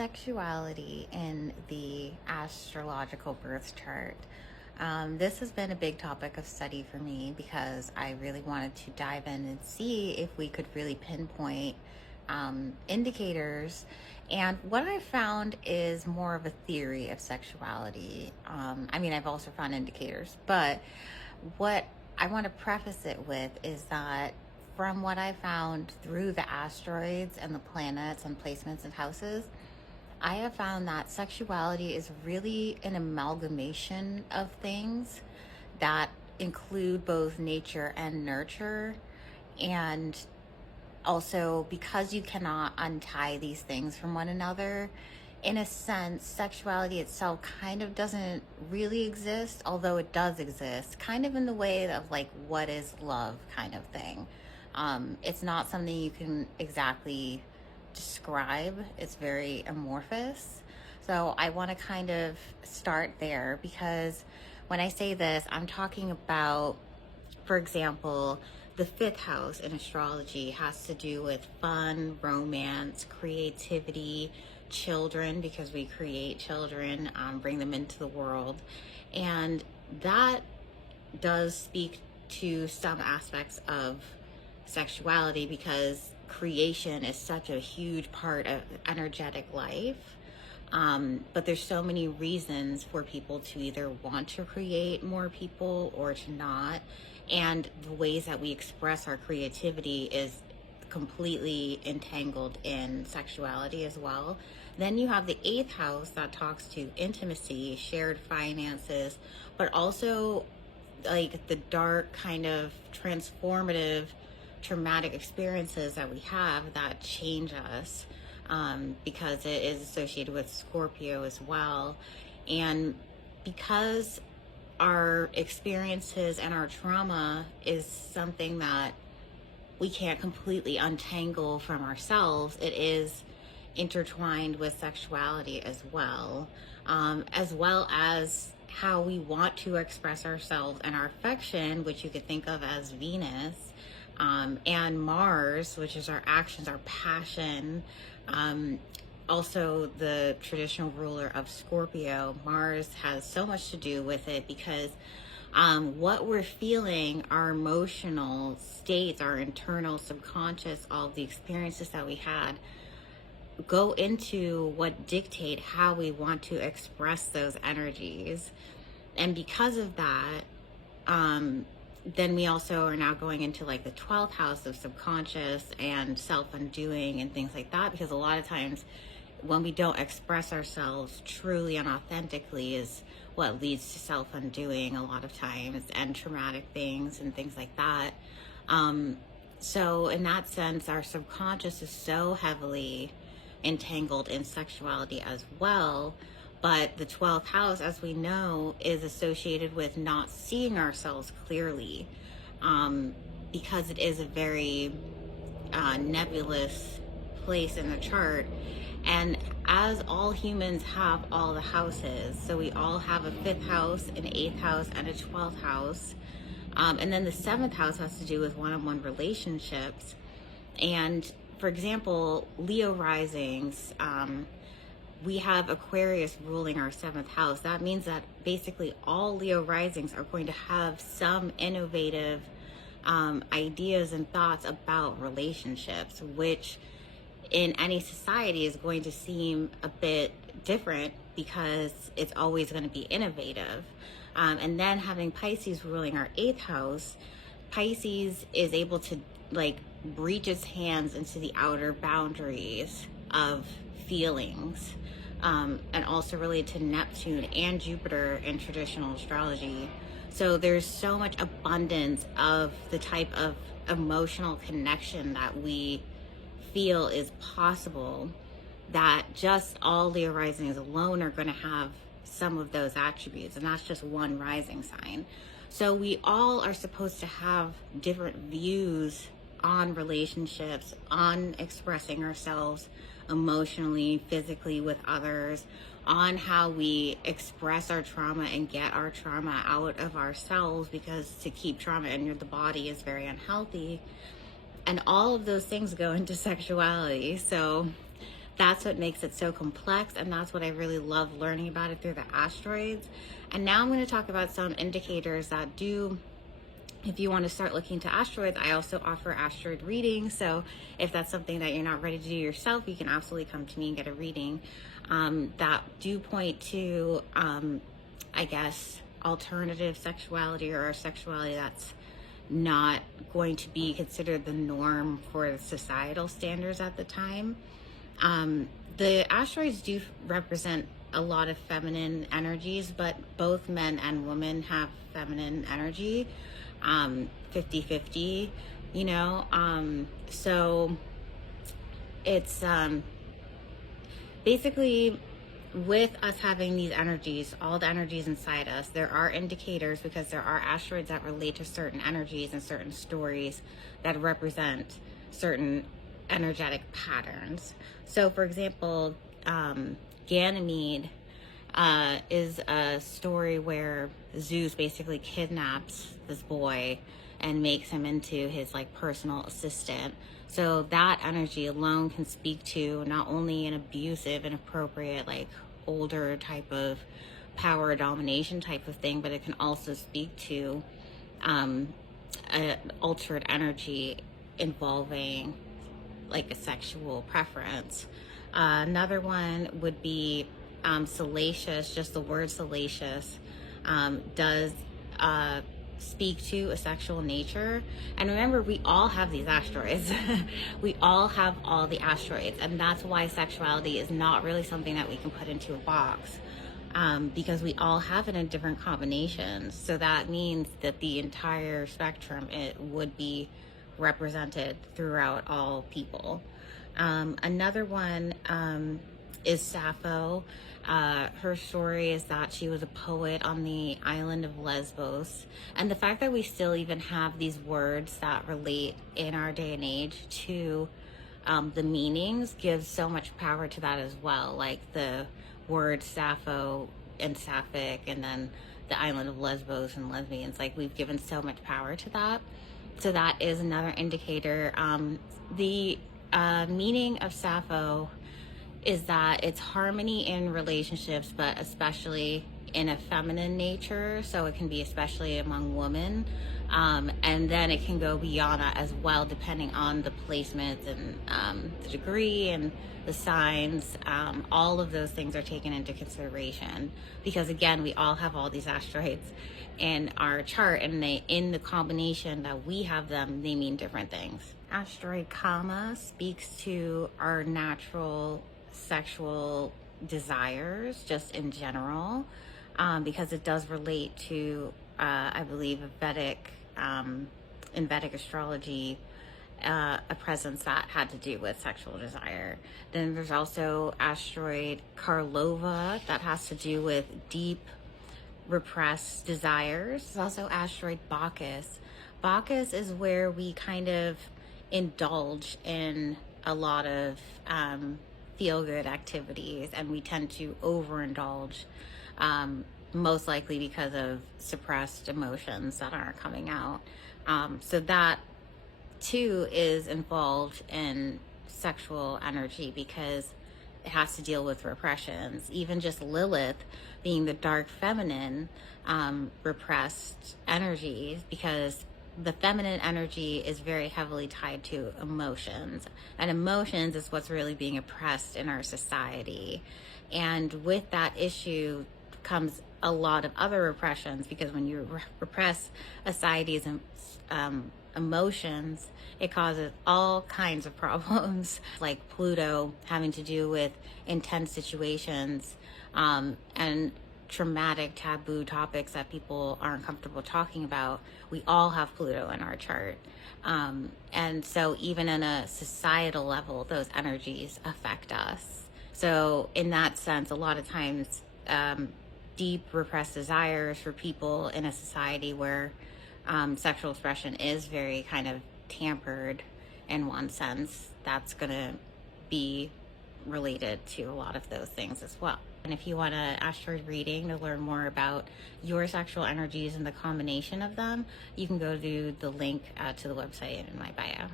sexuality in the astrological birth chart. This has been a big topic of study for me because I really wanted to dive in and see if we could really pinpoint indicators. And what I found is more of a theory of sexuality. I've also found indicators, but what I want to preface it with is that from what I found through the asteroids and the planets and placements of houses, I have found that sexuality is really an amalgamation of things that include both nature and nurture. And also, because you cannot untie these things from one another, in a sense, sexuality itself kind of doesn't really exist, although it does exist, kind of in the way of like, what is love kind of thing. It's not something you can exactly describe. It's very amorphous. So I want to kind of start there because when I say this, I'm talking about, for example, the fifth house in astrology has to do with fun, romance, creativity, children, because we create children, bring them into the world. And that does speak to some aspects of sexuality because creation is such a huge part of energetic life. But there's so many reasons for people to either want to create more people or to not. And the ways that we express our creativity is completely entangled in sexuality as well. Then you have the eighth house that talks to intimacy, shared finances, but also like the dark kind of transformative traumatic experiences that we have that change us, because it is associated with Scorpio as well. And because our experiences and our trauma is something that we can't completely untangle from ourselves, it is intertwined with sexuality as well as how we want to express ourselves and our affection, which you could think of as Venus, and Mars, which is our actions, our passion. Also the traditional ruler of Scorpio. Mars has so much to do with it because what we're feeling, our emotional states, our internal subconscious, all the experiences that we had go into what dictate how we want to express those energies. And because of that, then we also are now going into like the 12th house of subconscious and self-undoing and things like that, because a lot of times when we don't express ourselves truly and authentically is what leads to self-undoing a lot of times, and traumatic things and things like that. So in that sense, our subconscious is so heavily entangled in sexuality as well. But the 12th house, as we know, is associated with not seeing ourselves clearly, because it is a very nebulous place in the chart. And as all humans have all the houses, so we all have a fifth house, an eighth house, and a 12th house. And then the seventh house has to do with one-on-one relationships. And for example, Leo risings, we have Aquarius ruling our seventh house. That means that basically all Leo risings are going to have some innovative ideas and thoughts about relationships, which in any society is going to seem a bit different because it's always going to be innovative. And then having Pisces ruling our eighth house, Pisces is able to like reach its hands into the outer boundaries of feelings, and also related to Neptune and Jupiter in traditional astrology. So there's so much abundance of the type of emotional connection that we feel is possible, that just all Leo risings alone are going to have some of those attributes, and that's just one rising sign. So we all are supposed to have different views on relationships, on expressing ourselves emotionally, physically with others, on how we express our trauma and get our trauma out of ourselves, because to keep trauma in the body is very unhealthy. And all of those things go into sexuality. So That's what makes it so complex, and that's what I really love learning about it through the asteroids. And now I'm going to talk about some indicators that do, if you want to start looking to asteroids, I also offer asteroid readings. So if that's something that you're not ready to do yourself, you can absolutely come to me and get a reading that do point to, I guess, alternative sexuality, or a sexuality that's not going to be considered the norm for societal standards at the time. The asteroids do represent a lot of feminine energies, but both men and women have feminine energy, 50-50, you know. So it's basically, with us having these energies, all the energies inside us, there are indicators, because there are asteroids that relate to certain energies and certain stories that represent certain energetic patterns. So for example, Ganymede is a story where Zeus basically kidnaps this boy and makes him into his like personal assistant. So that energy alone can speak to not only an abusive, inappropriate, like older type of power domination type of thing, but it can also speak to an altered energy involving like a sexual preference. Another one would be salacious. Just the word salacious does speak to a sexual nature. And remember, we all have these asteroids. We all have all the asteroids, and that's why sexuality is not really something that we can put into a box, because we all have it in different combinations. So that means that the entire spectrum, it would be represented throughout all people. Another one is Sappho. Her story is that she was a poet on the island of Lesbos. And the fact that we still even have these words that relate in our day and age to the meanings gives so much power to that as well. Like the word Sappho and Sapphic, and then the island of Lesbos and lesbians. Like, we've given so much power to that. So that is another indicator. The meaning of Sappho is that it's harmony in relationships, but especially in a feminine nature. So it can be especially among women. And then it can go beyond that as well, depending on the placements and the degree and the signs. All of those things are taken into consideration, because again, we all have all these asteroids in our chart, and they, in the combination that we have them, they mean different things. Asteroid Kama speaks to our natural sexual desires just in general, because it does relate to I believe in Vedic astrology, a presence that had to do with sexual desire. Then there's also asteroid Karlova that has to do with deep repressed desires. There's also asteroid Bacchus. Bacchus is where we kind of indulge in a lot of feel-good activities, and we tend to overindulge, most likely because of suppressed emotions that aren't coming out. So that too is involved in sexual energy, because it has to deal with repressions. Even just Lilith being the dark feminine, repressed energies, because the feminine energy is very heavily tied to emotions, and emotions is what's really being oppressed in our society. And with that issue comes a lot of other repressions, because when you repress a society's emotions, it causes all kinds of problems, like Pluto having to do with intense situations and traumatic taboo topics that people aren't comfortable talking about. We all have Pluto in our chart. And so even on a societal level, those energies affect us. So in that sense, a lot of times, deep repressed desires for people in a society where sexual expression is very kind of tampered in one sense, that's going to be related to a lot of those things as well. And if you want an asteroid reading to learn more about your sexual energies and the combination of them, you can go to the link to the website in my bio.